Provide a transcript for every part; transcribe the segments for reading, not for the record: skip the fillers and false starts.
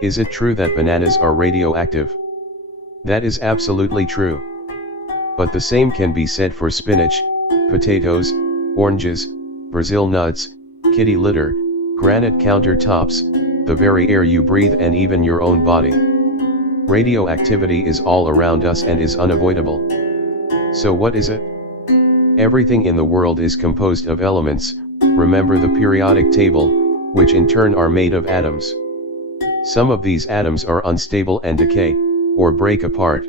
Is it true that bananas are radioactive? That is absolutely true. But the same can be said for spinach, potatoes, oranges, Brazil nuts, kitty litter, granite countertops, the very air you breathe, and even your own body. Radioactivity is all around us and is unavoidable. So what is it? Everything in the world is composed of elements. Remember the periodic table, which in turn are made of atoms. Some of these atoms are unstable and decay, or break apart.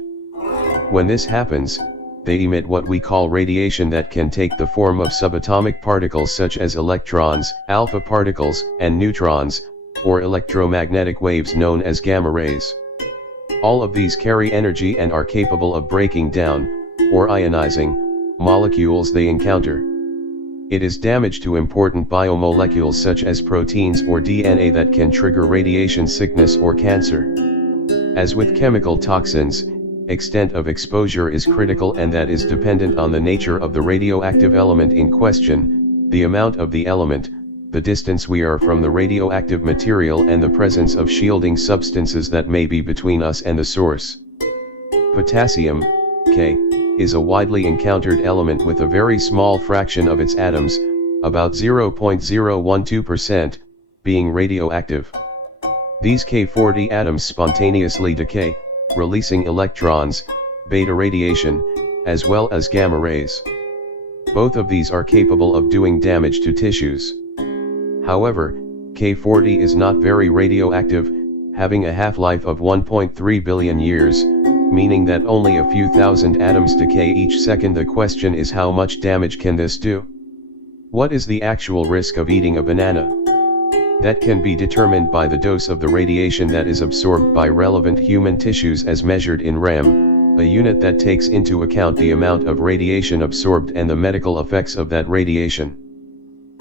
When this happens, they emit what we call radiation that can take the form of subatomic particles such as electrons, alpha particles, and neutrons, or electromagnetic waves known as gamma rays. All of these carry energy and are capable of breaking down, or ionizing, molecules they encounter. It is damage to important biomolecules such as proteins or DNA that can trigger radiation sickness or cancer. As with chemical toxins, extent of exposure is critical, and that is dependent on the nature of the radioactive element in question, the amount of the element, the distance we are from the radioactive material, and the presence of shielding substances that may be between us and the source. Potassium, K, is a widely encountered element with a very small fraction of its atoms, about 0.012%, being radioactive. These K40 atoms spontaneously decay, releasing electrons, beta radiation, as well as gamma rays. Both of these are capable of doing damage to tissues. However, K40 is not very radioactive, having a half-life of 1.3 billion years, meaning that only a few thousand atoms decay each second. The question is, how much damage can this do? What is the actual risk of eating a banana? That can be determined by the dose of the radiation that is absorbed by relevant human tissues as measured in RAM, a unit that takes into account the amount of radiation absorbed and the medical effects of that radiation.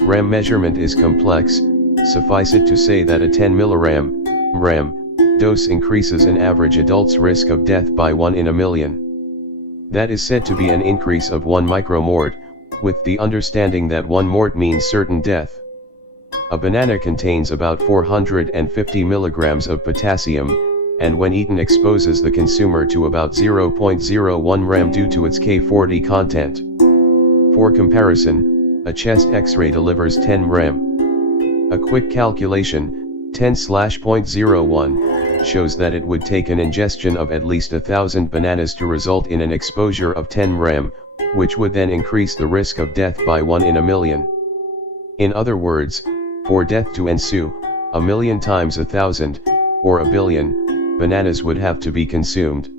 RAM measurement is complex. Suffice it to say that a 10 mg RAM dose increases an average adult's risk of death by 1 in a million. That is said to be an increase of 1 micromort, with the understanding that 1 mort means certain death. A banana contains about 450 milligrams of potassium, and when eaten exposes the consumer to about 0.01 RAM due to its K40 content. For comparison, a chest X-ray delivers 10 RAM. A quick calculation, 10/0.01, shows that it would take an ingestion of at least 1,000 bananas to result in an exposure of 10 RAM, which would then increase the risk of death by 1 in a million. In other words, for death to ensue, 1,000,000 times 1,000, or 1,000,000,000, bananas would have to be consumed.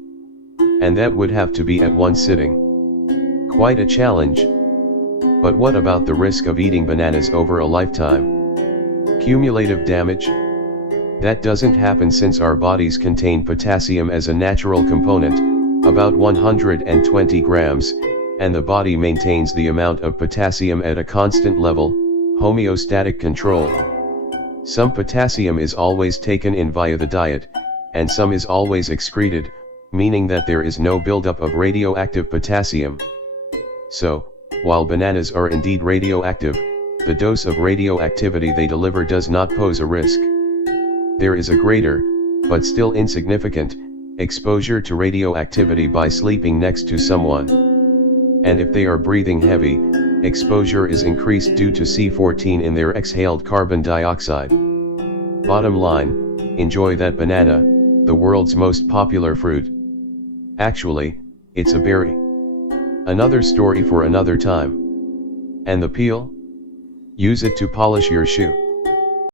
And that would have to be at one sitting. Quite a challenge. But what about the risk of eating bananas over a lifetime? Cumulative damage? That doesn't happen since our bodies contain potassium as a natural component, about 120 grams, and the body maintains the amount of potassium at a constant level, homeostatic control. Some potassium is always taken in via the diet, and some is always excreted, meaning that there is no buildup of radioactive potassium. So, while bananas are indeed radioactive, the dose of radioactivity they deliver does not pose a risk. There is a greater, but still insignificant, exposure to radioactivity by sleeping next to someone. And if they are breathing heavy, exposure is increased due to C14 in their exhaled carbon dioxide. Bottom line, enjoy that banana, the world's most popular fruit. Actually, it's a berry. Another story for another time. And the peel? Use it to polish your shoe.